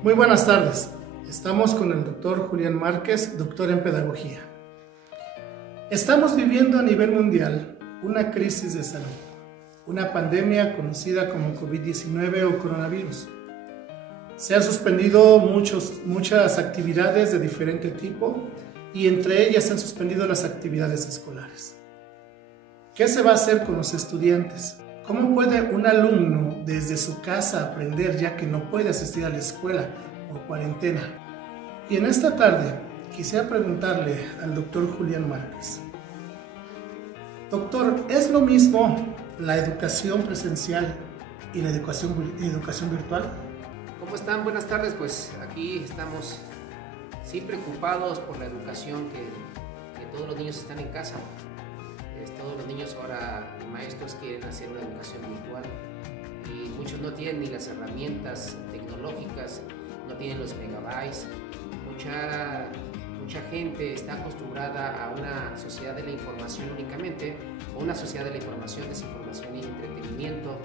Muy buenas tardes. Estamos con el doctor Julián Márquez, doctor en pedagogía. Estamos viviendo a nivel mundial una crisis de salud, una pandemia conocida como COVID-19 o coronavirus. Se han suspendido muchas actividades de diferente tipo y entre ellas se han suspendido las actividades escolares. ¿Qué se va a hacer con los estudiantes? ¿Cómo puede un alumno desde su casa aprender ya que no puede asistir a la escuela por cuarentena? Y en esta tarde quisiera preguntarle al doctor Julián Márquez. Doctor, ¿es lo mismo la educación presencial y la educación virtual? ¿Cómo están? Buenas tardes. Pues aquí estamos sí preocupados por la educación que todos los niños están en casa. Todos los niños ahora, maestros quieren hacer una educación virtual y muchos no tienen ni las herramientas tecnológicas, no tienen los megabytes. Mucha gente está acostumbrada a una sociedad de la información únicamente, o una sociedad de la información, desinformación y entretenimiento,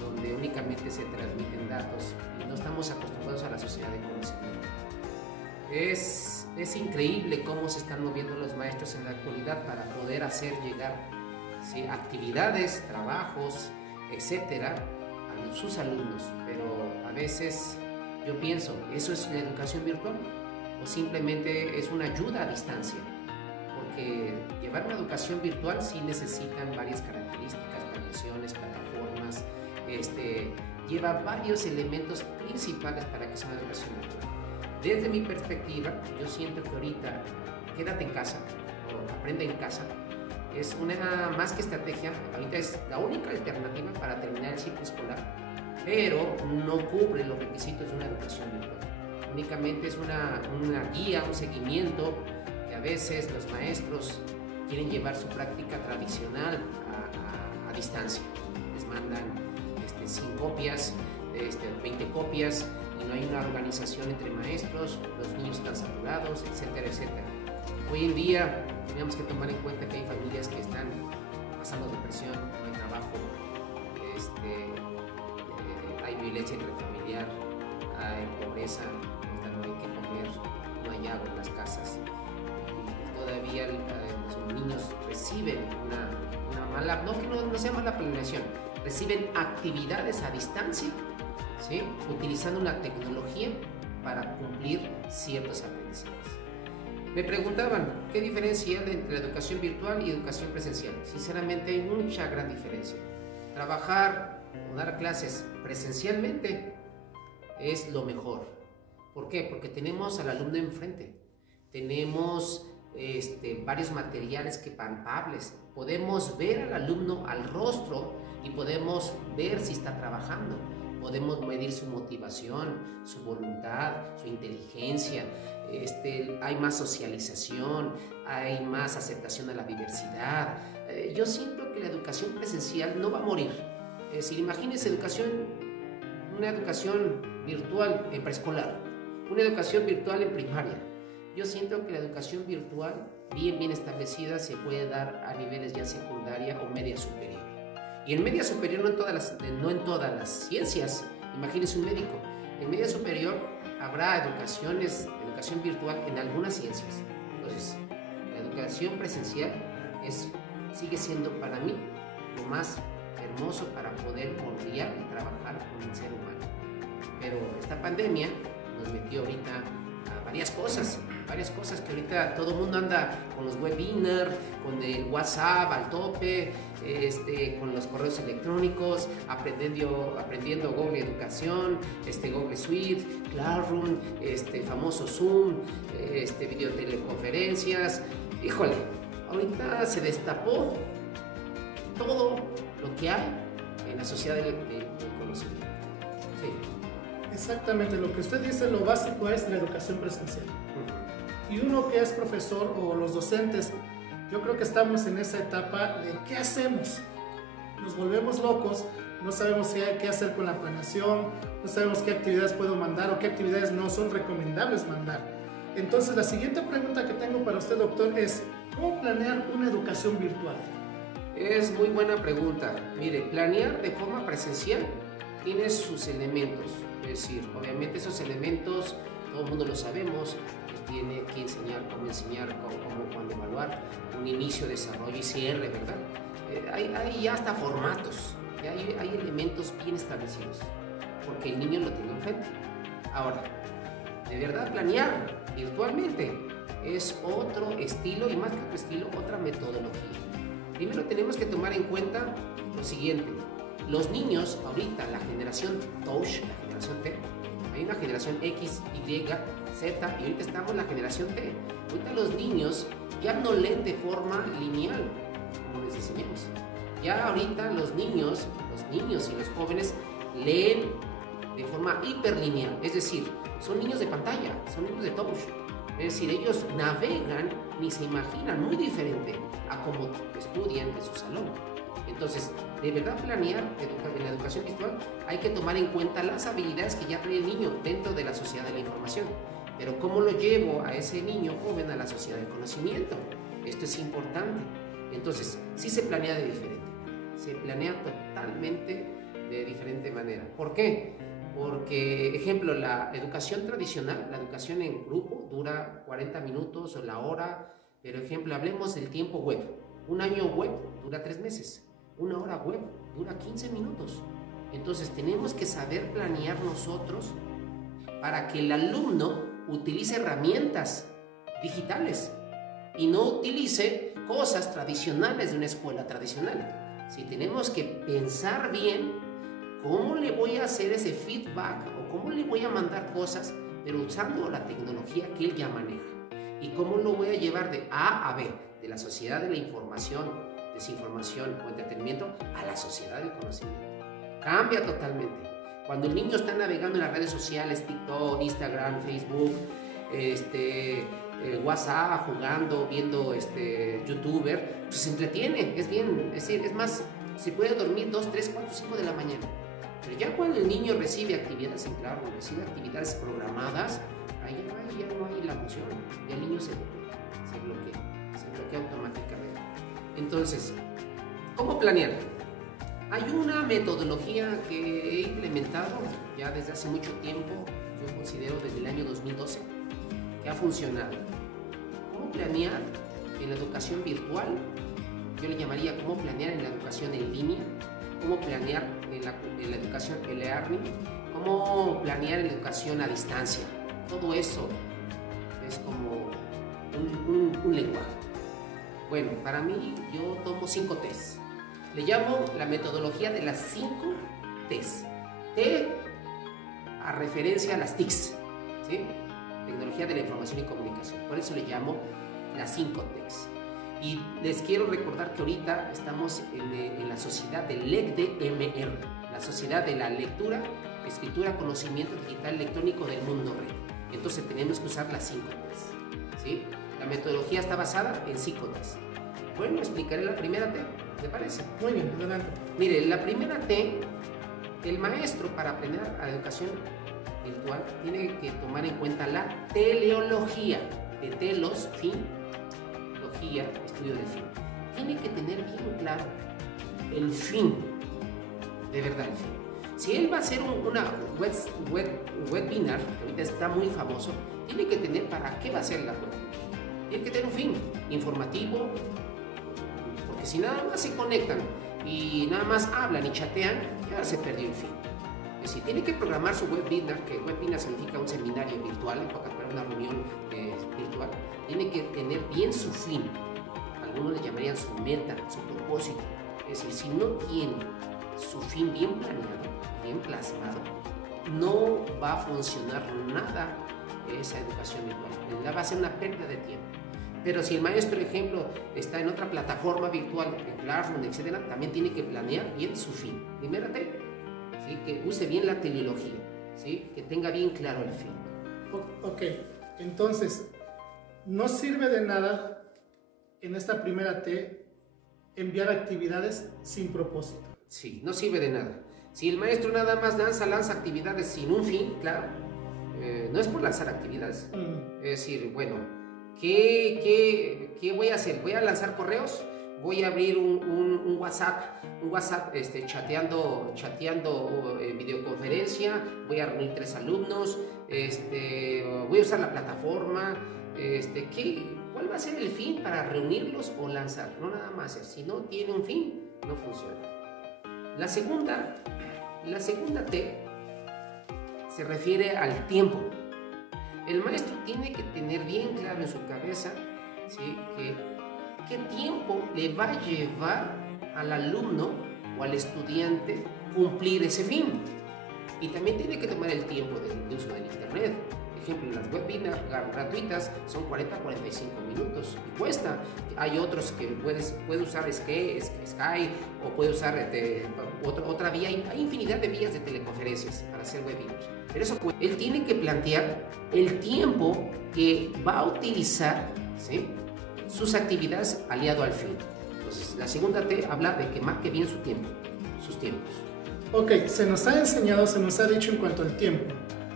donde únicamente se transmiten datos y no estamos acostumbrados a la sociedad de conocimiento. Es increíble cómo se están moviendo los maestros en la actualidad para poder hacer llegar actividades, trabajos, etcétera, a sus alumnos, pero a veces yo pienso, ¿eso es la educación virtual? ¿O simplemente es una ayuda a distancia? Porque llevar una educación virtual sí necesitan varias características, variaciones, plataformas, lleva varios elementos principales para que sea una educación virtual. Desde mi perspectiva, yo siento que ahorita quédate en casa o aprende en casa es una más que estrategia, ahorita es la única alternativa para terminar el ciclo escolar, pero no cubre los requisitos de una educación virtual. Únicamente es una guía, un seguimiento que a veces los maestros quieren llevar su práctica tradicional a distancia. Les mandan 100 copias, 20 copias, y no hay una organización entre maestros, los niños están saturados, etcétera, etcétera. Hoy en día tenemos que tomar en cuenta que hay familias que están pasando depresión, no hay trabajo, hay violencia intrafamiliar, hay pobreza, no hay que comer, no hay agua en las casas. Y todavía los niños reciben una mala, no sea mala planeación, reciben actividades a distancia, ¿sí? Utilizando una tecnología para cumplir ciertos aprendizajes. Me preguntaban, ¿qué diferencia hay entre la educación virtual y educación presencial? Sinceramente hay mucha gran diferencia. Trabajar o dar clases presencialmente es lo mejor. ¿Por qué? Porque tenemos al alumno enfrente, tenemos varios materiales palpables, podemos ver al alumno al rostro y podemos ver si está trabajando. Podemos medir su motivación, su voluntad, su inteligencia, hay más socialización, hay más aceptación a la diversidad. Yo siento que la educación presencial no va a morir. Es decir, imagínense una educación virtual en preescolar, una educación virtual en primaria. Yo siento que la educación virtual, bien establecida, se puede dar a niveles ya secundaria o media superior. Y en media superior, no en todas las ciencias, imagínense un médico. En media superior habrá educación virtual en algunas ciencias. Entonces, la educación presencial sigue siendo para mí lo más hermoso para poder moldear y trabajar con el ser humano. Pero esta pandemia nos metió ahorita a varias cosas que ahorita todo el mundo anda con los webinars, con el WhatsApp al tope, con los correos electrónicos, aprendiendo Google Educación, Google Suite, Classroom, famoso Zoom, videoteleconferencias. Híjole, ahorita se destapó todo lo que hay en la sociedad del conocimiento. Sí. Exactamente, lo que usted dice, lo básico es la educación presencial. Y uno que es profesor o los docentes, yo creo que estamos en esa etapa de ¿qué hacemos? Nos volvemos locos, no sabemos qué hacer con la planeación, no sabemos qué actividades puedo mandar o qué actividades no son recomendables mandar. Entonces, la siguiente pregunta que tengo para usted, doctor, es ¿cómo planear una educación virtual? Es muy buena pregunta. Mire, planear de forma presencial tiene sus elementos, es decir, obviamente esos elementos todo el mundo lo sabemos, que tiene que enseñar, cómo cuándo evaluar, un inicio, desarrollo y cierre, ¿verdad? Hay ya hasta formatos, ya hay elementos bien establecidos, porque el niño lo tiene enfrente. Ahora, de verdad planear virtualmente es otro estilo, y más que otro estilo, otra metodología. Primero tenemos que tomar en cuenta lo siguiente: los niños ahorita, la generación Touch, la generación T, hay una generación X, Y, Z, y ahorita estamos en la generación T. Ahorita los niños ya no leen de forma lineal, como les enseñamos. Ya ahorita los niños y los jóvenes leen de forma hiperlineal, es decir, son niños de pantalla, son niños de touch. Es decir, ellos navegan ni se imaginan, muy diferente a como estudian en su salón. Entonces, de verdad planear en la educación virtual hay que tomar en cuenta las habilidades que ya trae el niño dentro de la sociedad de la información. Pero ¿cómo lo llevo a ese niño joven a la sociedad del conocimiento? Esto es importante. Entonces, sí se planea de diferente manera. Se planea totalmente de diferente manera. ¿Por qué? Porque, ejemplo, la educación tradicional, la educación en grupo, dura 40 minutos o la hora. Pero, ejemplo, hablemos del tiempo web. Un año web dura 3 meses. Una hora web dura 15 minutos. Entonces tenemos que saber planear nosotros para que el alumno utilice herramientas digitales y no utilice cosas tradicionales de una escuela tradicional. Si tenemos que pensar bien cómo le voy a hacer ese feedback o cómo le voy a mandar cosas, pero usando la tecnología que él ya maneja, y cómo lo voy a llevar de A a B, de la sociedad de la información, desinformación o entretenimiento, a la sociedad del conocimiento. Cambia totalmente. Cuando el niño está navegando en las redes sociales, TikTok, Instagram, Facebook, WhatsApp, jugando, viendo YouTuber, pues se entretiene, es más, se puede dormir 2, 3, 4, 5 de la mañana. Pero ya cuando el niño recibe actividades en claro, recibe actividades programadas, ahí ya no hay la emoción, y el niño se bloquea automáticamente. Entonces, ¿cómo planear? Hay una metodología que he implementado ya desde hace mucho tiempo, yo considero desde el año 2012, que ha funcionado. ¿Cómo planear en la educación virtual? Yo le llamaría cómo planear en la educación en línea, cómo planear en la educación e-learning, cómo planear en la educación a distancia. Todo eso es como un lenguaje. Bueno, para mí yo tomo 5 T's. Le llamo la metodología de las 5 T's. T a referencia a las TICs, ¿sí? Tecnología de la información y comunicación. Por eso le llamo las 5 T's. Y les quiero recordar que ahorita estamos en la sociedad del LECDMR, la sociedad de la lectura, escritura, conocimiento digital electrónico del mundo real. Entonces tenemos que usar las 5 T's, ¿sí? La metodología está basada en 5 T's. Bueno, explicaré la primera T, ¿te parece? Muy bien, adelante. Mire, la primera T, el maestro para aprender a educación virtual tiene que tomar en cuenta la teleología, de telos, fin, logía, estudio del fin. Tiene que tener bien claro el fin, de verdad el fin. Si él va a hacer una webinar, que ahorita está muy famoso, tiene que tener para qué va a ser la webinar. Tiene que tener un fin informativo, porque si nada más se conectan y nada más hablan y chatean, ya se perdió el fin. Es decir, tiene que programar su webinar, que webinar significa un seminario virtual, una reunión virtual. Tiene que tener bien su fin. Algunos le llamarían su meta, su propósito. Es decir, si no tiene su fin bien planeado, bien plasmado, no va a funcionar nada esa educación virtual. Va a ser una pérdida de tiempo. Pero si el maestro, ejemplo, está en otra plataforma virtual, en Classroom, etc., también tiene que planear bien su fin. Primera T, ¿sí? Que use bien la teleología, ¿sí? Que tenga bien claro el fin. Ok, entonces, no sirve de nada en esta primera T enviar actividades sin propósito. Sí, no sirve de nada. Si el maestro nada más lanza actividades sin un fin, claro, no es por lanzar actividades. Es decir, bueno, ¿qué voy a hacer? ¿Voy a lanzar correos? voy a abrir un WhatsApp, chateando videoconferencia, voy a reunir 3 alumnos, voy a usar la plataforma, ¿cuál va a ser el fin para reunirlos o lanzar? No nada más, si no tiene un fin, no funciona. La segunda T se refiere al tiempo. El maestro tiene que tener bien claro en su cabeza, ¿sí?, qué tiempo le va a llevar al alumno o al estudiante cumplir ese fin. Y también tiene que tomar el tiempo de uso del internet. Por ejemplo, las webinars gratuitas son 40 a 45 minutos y cuesta. Hay otros que puede usar Skype o puede usar otra vía. Hay infinidad de vías de teleconferencias para hacer webinars. Pero eso, él tiene que plantear el tiempo que va a utilizar, ¿sí?, sus actividades aliado al fin. Entonces, la segunda T habla de que marque bien sus tiempos. Ok, se nos ha dicho en cuanto al tiempo,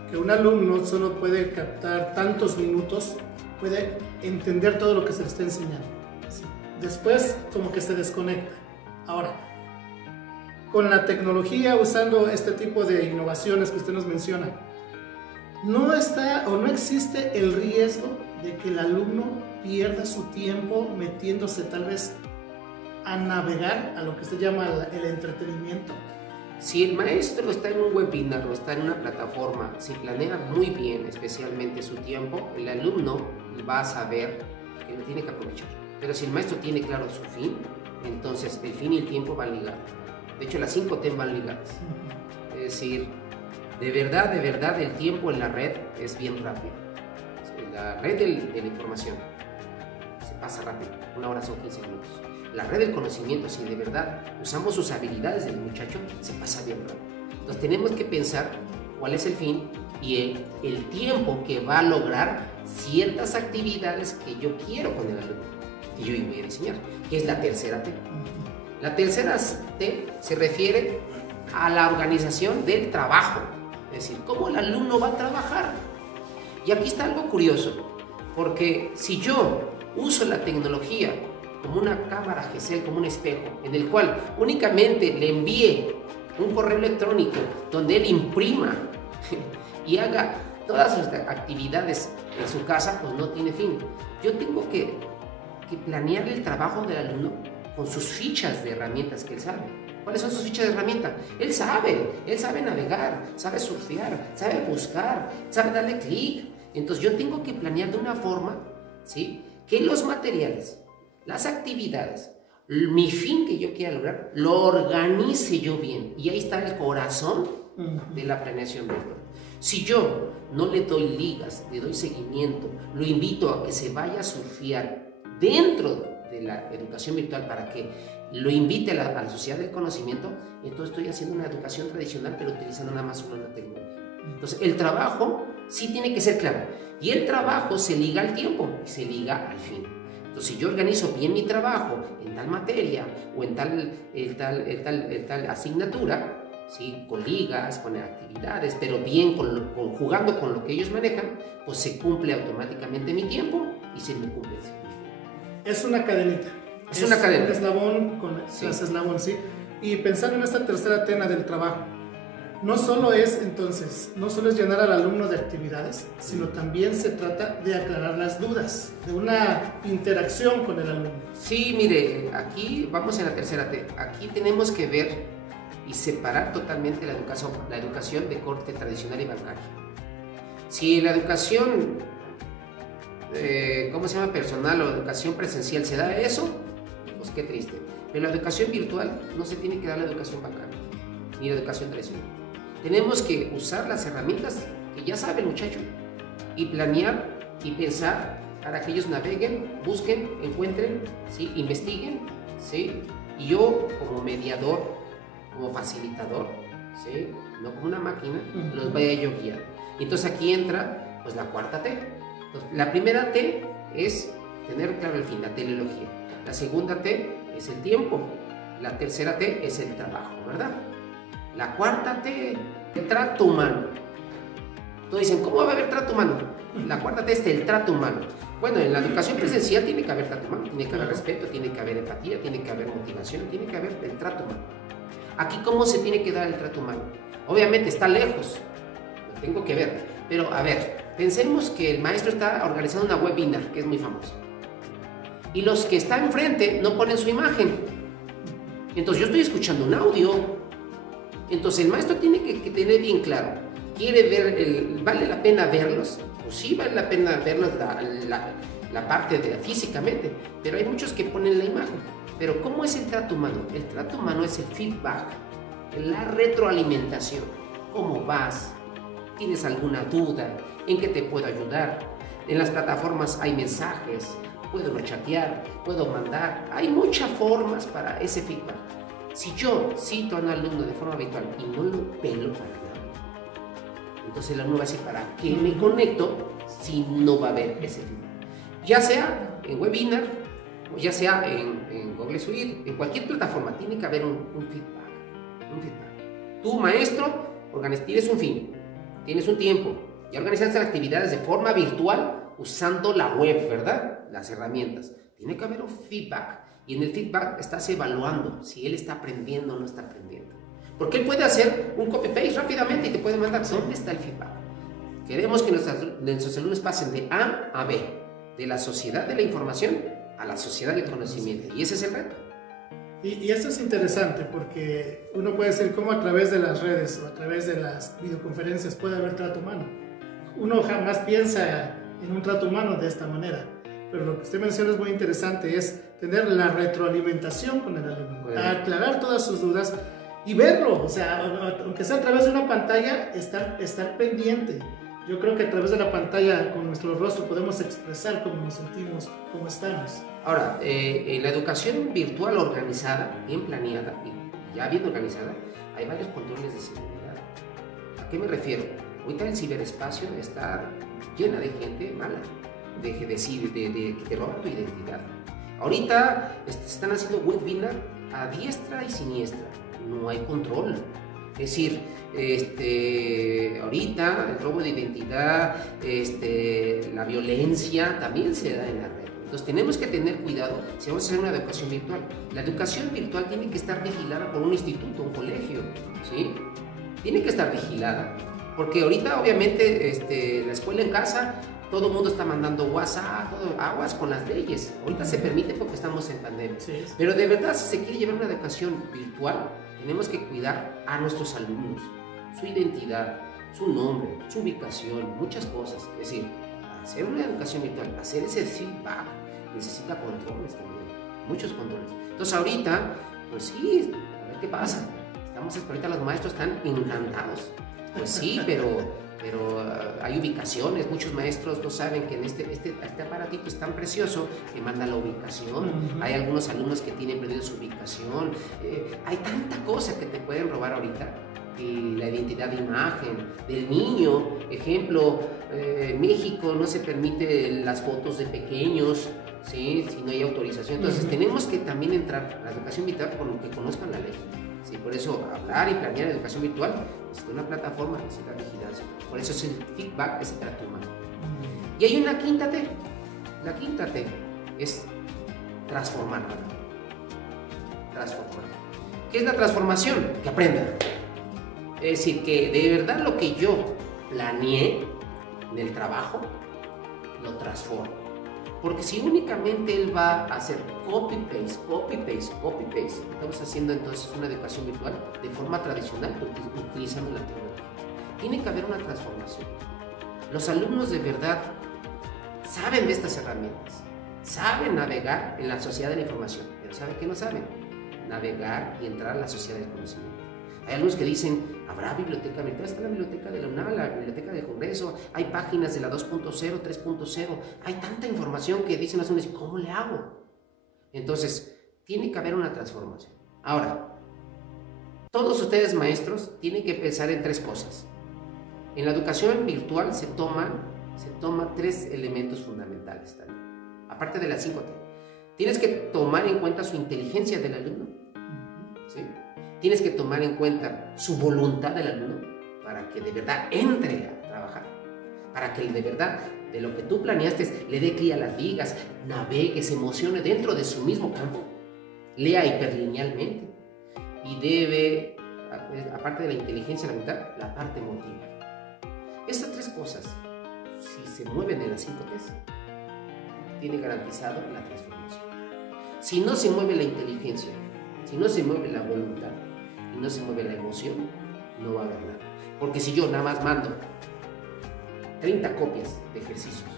que un alumno solo puede captar tantos minutos, puede entender todo lo que se le está enseñando. ¿Sí? Después, como que se desconecta. Ahora, con la tecnología, usando este tipo de innovaciones que usted nos menciona, no existe el riesgo de que el alumno pierda su tiempo metiéndose tal vez a navegar a lo que se llama el entretenimiento. Si el maestro está en un webinar o está en una plataforma, si planea muy bien, especialmente su tiempo, el alumno va a saber que lo tiene que aprovechar. Pero si el maestro tiene claro su fin, entonces el fin y el tiempo van ligados. De hecho, las 5 T van ligadas. Es decir, de verdad, el tiempo en la red es bien rápido. La red de la información se pasa rápido, 1 hora son 15 minutos. La red del conocimiento, si de verdad usamos sus habilidades del muchacho, se pasa bien rápido. Entonces tenemos que pensar cuál es el fin y el tiempo que va a lograr ciertas actividades que yo quiero con el alumno, que yo voy a diseñar, que es la tercera T. La tercera T se refiere a la organización del trabajo, es decir, cómo el alumno va a trabajar. Y aquí está algo curioso, porque si yo uso la tecnología como una cámara GESEL, como un espejo, en el cual únicamente le envíe un correo electrónico donde él imprima y haga todas sus actividades en su casa, pues no tiene fin. Yo tengo que planear el trabajo del alumno con sus fichas de herramientas que él sabe. ¿Cuáles son sus fichas de herramienta? Él sabe navegar, sabe surfear, sabe buscar, sabe darle clic. Entonces yo tengo que planear de una forma, ¿sí?, que los materiales, las actividades, mi fin que yo quiera lograr, lo organice yo bien. Y ahí está el corazón de la planeación virtual. Si yo no le doy ligas, le doy seguimiento, lo invito a que se vaya a surfear dentro de la educación virtual para que lo invite a la sociedad del conocimiento, entonces estoy haciendo una educación tradicional pero utilizando nada más una tecnología. Entonces el trabajo sí tiene que ser claro y el trabajo se liga al tiempo y se liga al fin. Entonces si yo organizo bien mi trabajo en tal materia o en tal asignatura, ¿sí?, con ligas, con actividades, pero bien jugando con lo que ellos manejan, pues se cumple automáticamente mi tiempo y se me cumple el fin. Es una cadenita. Es una cadena. Un eslabón con eslabón, ¿sí? Y pensando en esta tercera tena del trabajo, no solo es llenar al alumno de actividades, sino también se trata de aclarar las dudas, de una interacción con el alumno. Sí, mire, aquí vamos en la tercera T. Aquí tenemos que ver y separar totalmente la educación de corte tradicional y bancario. Si la educación, personal o educación presencial se da eso, pues qué triste. Pero la educación virtual no se tiene que dar la educación bancaria, ni la educación tradicional. Tenemos que usar las herramientas que ya sabe el muchacho y planear y pensar para que ellos naveguen, busquen, encuentren, ¿sí?, investiguen, ¿sí?, y yo como mediador, como facilitador, ¿sí?, no como una máquina, los vaya yo guiar. Entonces aquí entra pues la cuarta T. Entonces, la primera T es tener claro el fin, la teleología. La segunda T es el tiempo. La tercera T es el trabajo, ¿verdad? La cuarta T, el trato humano. Todos dicen, ¿cómo va a haber trato humano? La cuarta T es el trato humano. Bueno, en la educación presencial tiene que haber trato humano, tiene que haber respeto, tiene que haber empatía, tiene que haber motivación, tiene que haber el trato humano. Aquí, ¿cómo se tiene que dar el trato humano? Obviamente está lejos, lo tengo que ver, pero a ver, pensemos que el maestro está organizando una webinar, que es muy famosa, y los que están enfrente no ponen su imagen. Entonces yo estoy escuchando un audio. Entonces el maestro tiene que tener bien claro, ¿quiere ver, vale la pena verlos? Pues sí, vale la pena verlos la parte de físicamente, pero hay muchos que ponen la imagen. Pero ¿cómo es el trato humano? El trato humano es el feedback, la retroalimentación. ¿Cómo vas? ¿Tienes alguna duda? ¿En qué te puedo ayudar? En las plataformas hay mensajes, puedo chatear, puedo mandar. Hay muchas formas para ese feedback. Si yo cito a un alumno de forma habitual y no lo pelo para nada, entonces el alumno va a decir, ¿para qué me conecto si no va a haber ese feedback? Ya sea en webinar, o ya sea en Google Suite, en cualquier plataforma, tiene que haber un feedback. Tú, maestro, tienes un fin, tienes un tiempo, ya organizaste las actividades de forma virtual usando la web, ¿verdad? Las herramientas. Tiene que haber un feedback. Y en el feedback estás evaluando si él está aprendiendo o no está aprendiendo. Porque él puede hacer un copy-paste rápidamente y te puede mandar. ¿Dónde está el feedback? Queremos que nuestros alumnos pasen de A a B, de la sociedad de la información a la sociedad del conocimiento. Y ese es el reto. Y esto es interesante porque uno puede decir cómo a través de las redes o a través de las videoconferencias puede haber trato humano. Uno jamás piensa en un trato humano de esta manera. Pero lo que usted menciona es muy interesante, es tener la retroalimentación con el alumno, aclarar todas sus dudas y verlo, o sea, aunque sea a través de una pantalla, estar pendiente. Yo creo que a través de la pantalla, con nuestro rostro, podemos expresar cómo nos sentimos, cómo estamos. Ahora, en la educación virtual organizada, bien planeada y ya bien organizada, hay varios controles de seguridad. ¿A qué me refiero? Ahorita el ciberespacio está llena de gente mala. De que te roban tu identidad. Ahorita están haciendo webinar a diestra y siniestra, no hay control. Es decir, ahorita el robo de identidad, la violencia también se da en la red. Entonces tenemos que tener cuidado si vamos a hacer una educación virtual. La educación virtual tiene que estar vigilada por un instituto, un colegio, ¿sí? Tiene que estar vigilada, porque ahorita obviamente la escuela en casa, todo el mundo está mandando WhatsApp, aguas con las leyes. Ahorita se permite porque estamos en pandemia. Sí. Pero de verdad, si se quiere llevar una educación virtual, tenemos que cuidar a nuestros alumnos, su identidad, su nombre, su ubicación, muchas cosas. Es decir, hacer una educación virtual, hacer ese feedback, necesita controles también, muchos controles. Entonces ahorita, pues sí, a ver qué pasa. Ahorita los maestros están encantados. Pues sí, pero hay ubicaciones, muchos maestros no saben que en este aparatito es tan precioso que manda la ubicación. Hay algunos alumnos que tienen perdido su ubicación. Hay tanta cosa que te pueden robar ahorita. La identidad de imagen del niño, ejemplo, México no se permite las fotos de pequeños, ¿sí? Si no hay autorización. Entonces tenemos que también entrar a la educación virtual con lo que conozcan la ley. Sí, por eso hablar y planear educación virtual es una plataforma, necesita vigilancia. Por eso es el feedback, ese trato humano. Y hay una quinta T. La quinta T es transformar. Transformar. ¿Qué es la transformación? Que aprenda. Es decir, que de verdad lo que yo planeé en el trabajo, lo transformo. Porque si únicamente él va a hacer copy-paste, estamos haciendo entonces una educación virtual de forma tradicional, utilizando la tecnología. Tiene que haber una transformación. Los alumnos de verdad saben de estas herramientas, saben navegar en la sociedad de la información, pero ¿saben qué no saben? Navegar y entrar a la sociedad del conocimiento. Hay algunos que dicen, habrá biblioteca virtual, está la biblioteca de la UNAM, la biblioteca del Congreso, hay páginas de la 2.0, 3.0, hay tanta información que dicen los alumnos, ¿cómo le hago? Entonces, tiene que haber una transformación. Ahora, todos ustedes maestros tienen que pensar en tres cosas. En la educación virtual se toman 3 elementos fundamentales también, aparte de las 5 T. Tienes que tomar en cuenta su inteligencia del alumno, ¿sí? Tienes que tomar en cuenta su voluntad del alumno para que de verdad entre a trabajar. para que de verdad, de lo que tú planeaste, le dé clic a las ligas, navegue, se emocione dentro de su mismo campo, lea hiperlinealmente y debe, aparte de la inteligencia mental, la parte emotiva. Estas tres cosas, si se mueven en las 5 T's, tiene garantizado la transformación. Si no se mueve la inteligencia, si no se mueve la voluntad y no se mueve la emoción, no va a haber nada. Porque si yo nada más mando 30 copias de ejercicios,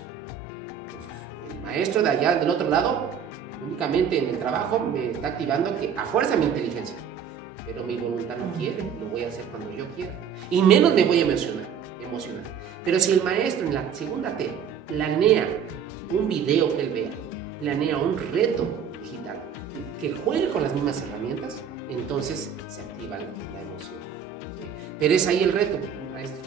el maestro de allá del otro lado únicamente en el trabajo me está activando que a fuerza mi inteligencia, pero mi voluntad no quiere, lo voy a hacer cuando yo quiera y menos me voy a emocionar. Pero si el maestro en la segunda T planea un video que él vea, planea un reto digital que juegue con las mismas herramientas, entonces se activa la emoción. Pero es ahí el reto, maestro.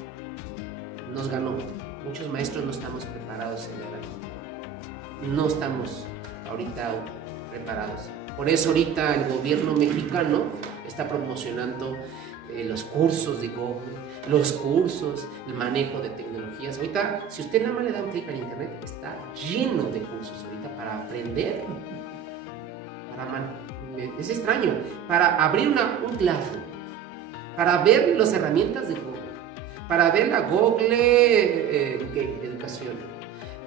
Nos ganó. Muchos maestros no estamos preparados en la vida. No estamos ahorita preparados. Por eso ahorita el gobierno mexicano está promocionando los cursos de Google, los cursos, el manejo de tecnologías. Ahorita, si usted nada más le da un clic al internet, está lleno de cursos ahorita para aprender. Es extraño, para abrir un Classroom, para ver las herramientas de Google, para ver la Google Educación,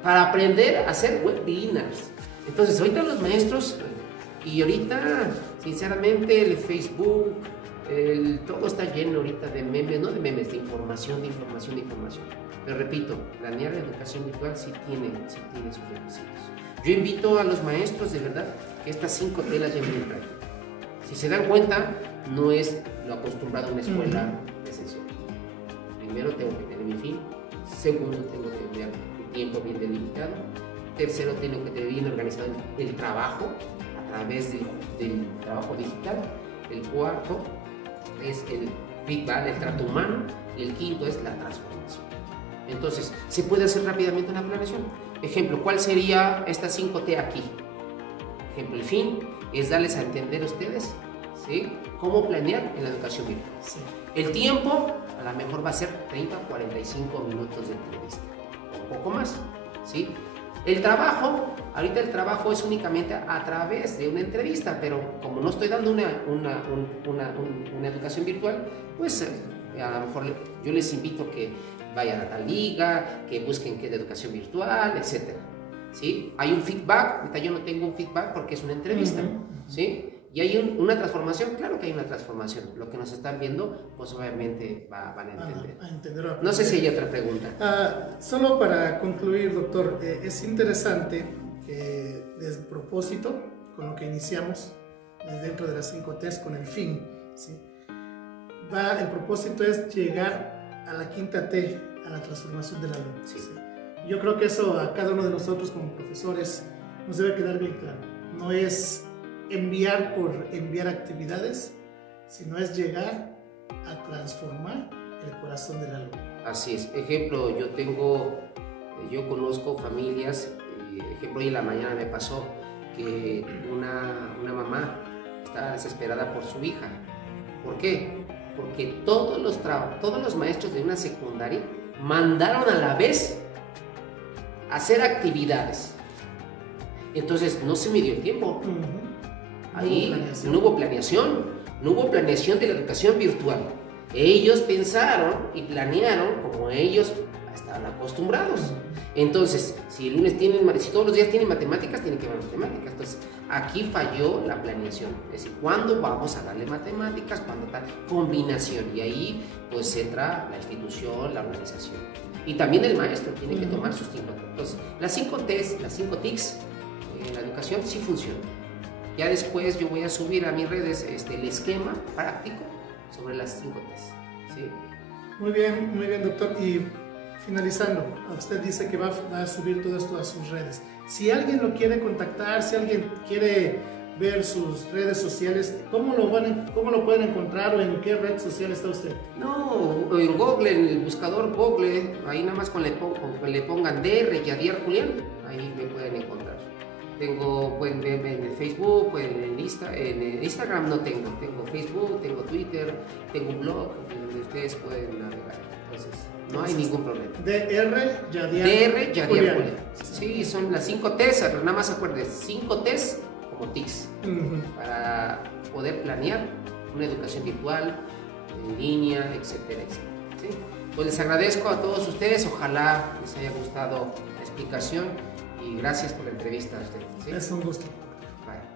para aprender a hacer webinars. Entonces, ahorita los maestros, y ahorita, sinceramente, el Facebook, todo está lleno ahorita de memes, no de memes, de información. Pero repito, planear la educación virtual sí tiene sus requisitos. Yo invito a los maestros de verdad que estas 5 T las lleven en práctica. Si se dan cuenta, no es lo acostumbrado en una escuela presencial. Primero tengo que tener mi fin, segundo tengo que tener un tiempo bien delimitado, tercero tengo que tener bien organizado el trabajo a través del trabajo digital, el cuarto es el feedback, el trato humano, y el quinto es la transformación. Entonces, se puede hacer rápidamente una planeación. Ejemplo, ¿cuál sería estas 5 T aquí? Ejemplo, el fin es darles a entender a ustedes, ¿sí?, cómo planear en la educación virtual. Sí. El tiempo, a lo mejor va a ser 30 o 45 minutos de entrevista, un poco más, ¿sí? El trabajo, ahorita el trabajo es únicamente a través de una entrevista, pero como no estoy dando una educación virtual, pues a lo mejor yo les invito que vayan a tal liga, que busquen qué de educación virtual, etc. ¿Sí? Hay un feedback, ahorita yo no tengo un feedback porque es una entrevista, ¿sí? Y hay una transformación, claro que hay una transformación. Lo que nos están viendo, pues obviamente van a entender. No sé si hay otra pregunta. Solo para concluir, doctor, es interesante que desde el propósito, con lo que iniciamos, dentro de las 5 T's, con el fin, ¿sí? El propósito es llegar a la 5ª T, a la transformación del alumno. Sí. ¿Sí? Yo creo que eso a cada uno de nosotros como profesores nos debe quedar bien claro. No es enviar por enviar actividades, sino es llegar a transformar el corazón del alumno. Así es. Ejemplo, yo conozco familias, ejemplo, hoy en la mañana me pasó que una mamá estaba desesperada por su hija. ¿Por qué? Porque todos los maestros de una secundaria mandaron a la vez a hacer actividades. Entonces no se me dio tiempo. Ahí no hubo planeación de la educación virtual. Ellos pensaron y planearon como ellos estaban acostumbrados. Entonces, si todos los días tienen matemáticas, tienen que ver matemáticas. Entonces, aquí falló la planeación. Es decir, ¿cuándo vamos a darle matemáticas? ¿Cuándo tal combinación? Y ahí pues entra la institución, la organización. Y también el maestro tiene que tomar sus tiempos. Entonces, las 5 T's, las 5 TICs en la educación sí funcionan. Ya después yo voy a subir a mis redes el esquema práctico sobre las 5 T's. ¿Sí? Muy bien, doctor. Y finalizando, usted dice que va a subir todo esto a sus redes. Si alguien lo quiere contactar, si alguien quiere ver sus redes sociales, ¿cómo lo pueden encontrar o en qué red social está usted? No, en Google, en el buscador Google, ahí nada más le pongan DR Yadier Julián, ahí me pueden encontrar. pueden verme en el Facebook, en Instagram no tengo Facebook, tengo Twitter, tengo un blog donde ustedes pueden navegar. Entonces, no hay ningún problema. DR Yadier Julián. Sí, son las 5 T's, nada más acuérdense, 5 T's como TICs, para poder planear una educación virtual, en línea, etcétera, etcétera. ¿Sí? Pues les agradezco a todos ustedes, ojalá les haya gustado la explicación y gracias por la entrevista a ustedes. ¿Sí? Es un gusto. Bye.